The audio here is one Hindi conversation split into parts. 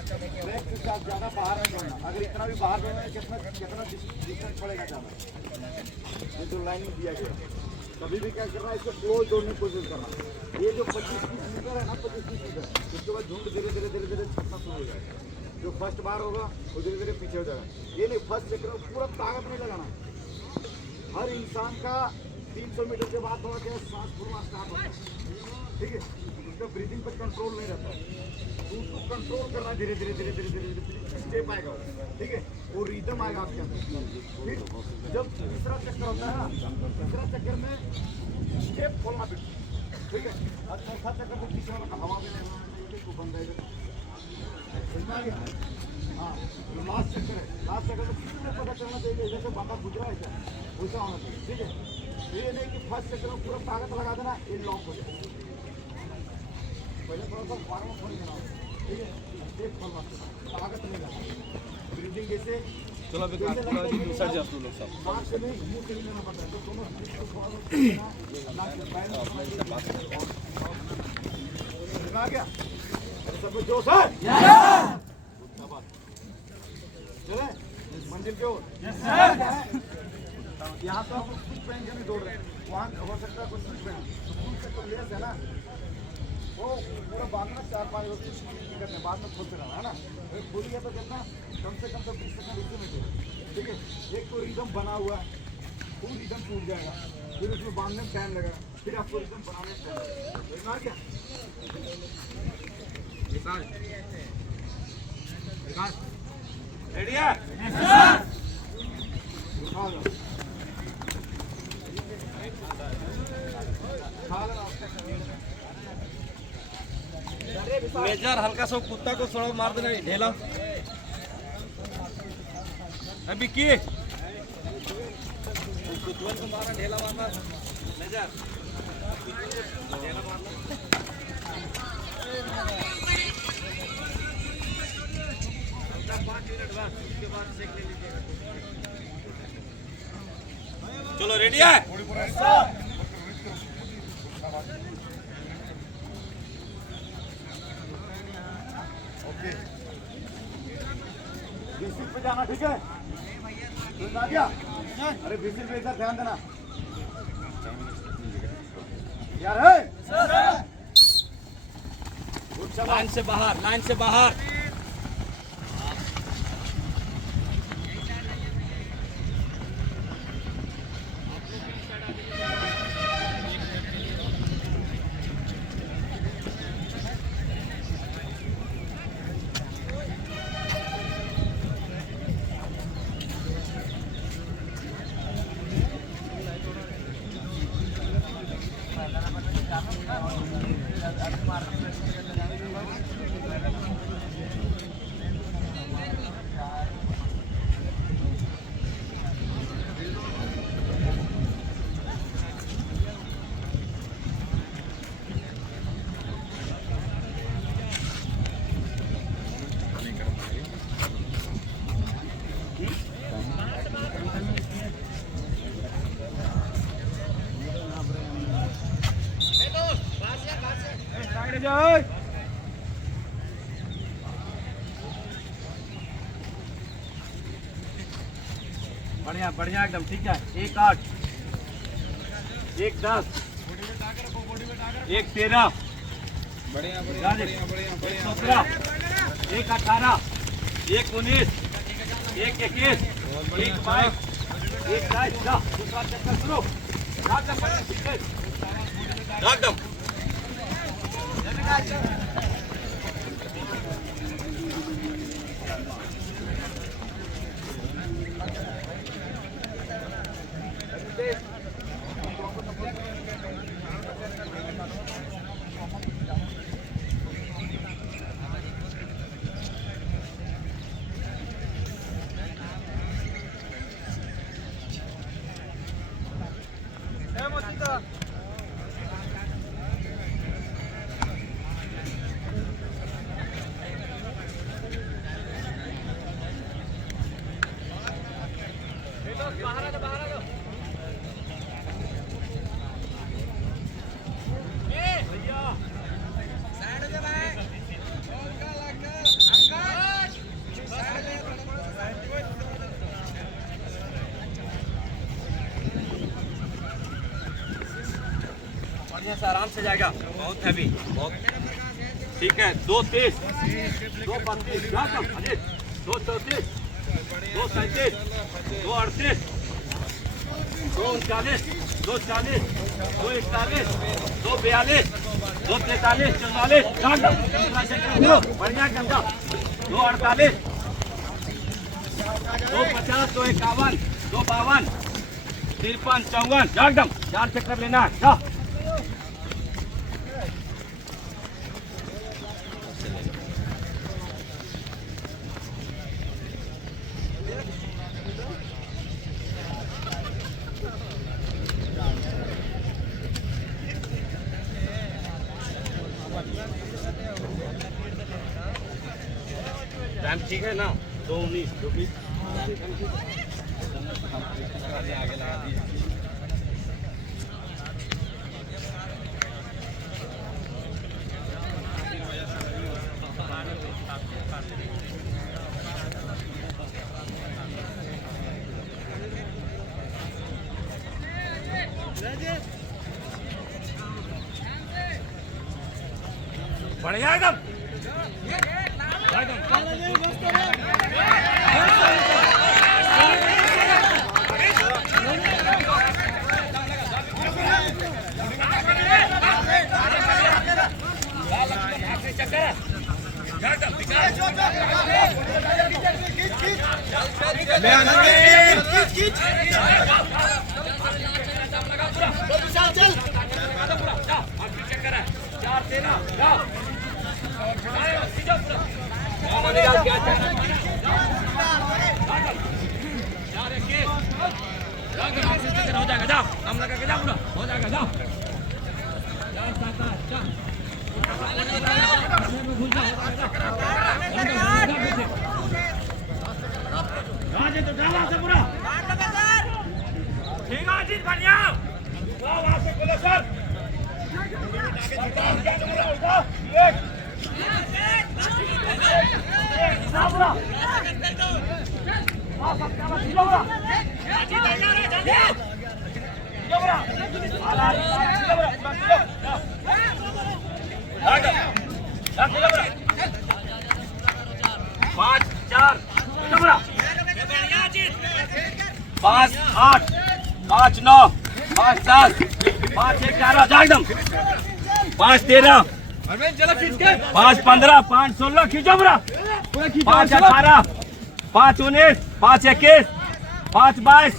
ब्रेक के साथ ज़्यादा बाहर नहीं होना। अगर इतना भी बाहर होना है कितना कितना डिस्टेंस पड़ेगा ज़्यादा, ये जो लाइनिंग दिया गया कभी भी क्या करना है, इसको क्लोज जोड़ने की कोशिश करना। ये जो 25-30 मीटर है ना, 25-30 मीटर, उसके बाद झुंड धीरे धीरे धीरे धीरे छटना शुरू हो जाएगा। जो फर्स्ट बार होगा वो धीरे धीरे पीछे हो जाएगा। ये नहीं फर्स्ट चक्कर पूरा ताकत नहीं लगाना। हर इंसान का 300 मीटर के बाद थोड़ा क्या सांस फूलना स्टार्ट होता है, ठीक है। उसका ब्रीदिंग पर कंट्रोल नहीं रहता, तो उसको कंट्रोल करना धीरे धीरे धीरे धीरे धीरे धीरे स्टेप आएगा, ठीक है, वो रिदम आएगा आपके अंदर। फिर जब तीसरा चक्कर होता है ना, तीसरा चक्कर में स्टेप खोलना फिर, ठीक है। और चौथा चक्कर में तीसरा हवा में लेना तो बंद है। हाँ, जो लास्ट चक्कर है, लास्ट चक्कर में पूरा पता चलना चाहिए जैसे बंदा गुजरा है क्या, वैसा होना चाहिए, ठीक है। ये नहीं कि फर्स्ट चक्कर में पूरा ताकत लगा देना, ये लॉक हो जाए। पहले थोड़ा सा फार्म खोल देना, ठीक है, स्टेप खोलना, ताकत नहीं लगाना, ब्रीदिंग जैसे। चलो अभी दूसरा जा तू लोग सब सांस से नहीं मुंह से लेना पड़ता है, तो दोनों आ गया सब जोश है। चले मंजिल के ओर। यहाँ तो आप कुछ पहन के नहीं दौड़ रहे, वहाँ हो सकता है कुछ पहन, तो लेस है ना, वो पूरा बांधना 4-5 रोज करने बाद में खोलते रहना है ना। खुल गया तो कितना कम से कम तो 20 सेकंड इसी में, ठीक है। एक तो रिदम बना हुआ है, वो रिदम टूट जाएगा, फिर उसमें बांधने में टाइम लगेगा, फिर आपको रिदम बनाने में टाइम लगेगा। क्या रेडी है? मेजर हल्का सा कुत्ता को थोड़ा मार देना, ढेला अभी की कुत्ते को मारा, ढेला मारना मेजर, ढेला मारना। हल्का 5 मिनट बाद, उसके बाद सेक ले लीजिएगा। चलो रेडी है? विजिल पे जाना, ठीक है। आ गया? अरे विजिल पे इधर ध्यान देना यार है। लाइन से बाहर, लाइन से बाहर। बढ़िया बढ़िया एकदम ठीक है। 1-8, 1-10, 1-13, बढ़िया बढ़िया बढ़िया बढ़िया, 1-17, 1-18, 1-19, 1-21, 1-22, 1-22। दूसरा चक्कर शुरू। एकदम बढ़िया से आराम से जाएगा, बहुत हैवी, बहुत ठीक है। 2:30, 2:35, 2:34, 2:37, 2:38, 2:39, 2:40, 2:41, 2:42, 2:43, 2:44, बढ़िया गंदा, 2:48, 2:50, 2:51, 2:52, 53, 54, जाओ एकदम 4 चक्कर लेना है, जाओ। टाइम ठीक है ना, 2:19, 2:20 आगे लगा दिए। बढ़िया एकदम हो जाएगा, जाओ हम लगा के जाओ, पूरा हो जाएगा, जाओ। तो डाला से पूरा ठीक है अजीत, बढ़िया वहां से खोलो सर। पाँच 4 5 8 5 9 5 10 5 11 जा एकदम 5 13 5 15 5 16 खींचो पूरा 5 18 5 19 5 21 5 22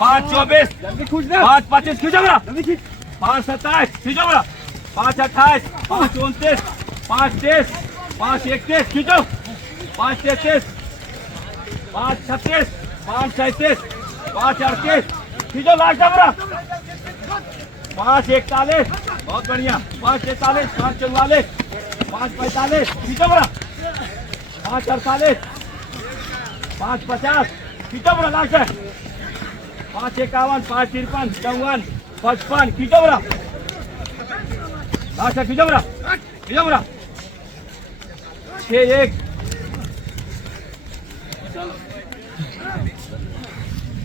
5 24 5 25 खींचो पूरा 5 27 खींचो पूरा 5 28 5 29 5 30 5 31 खींचो 5 33 5 36 5 37 5 38 खींचो लास्ट पूरा 5 41 बहुत बढ़िया 5 43 5 44 5 45 खींचो पूरा 5 48 5 50 खींचो पूरा लास्ट 5 51 5 53 54 55 खींचो पूरा लास्ट खींचो पूरा 6 1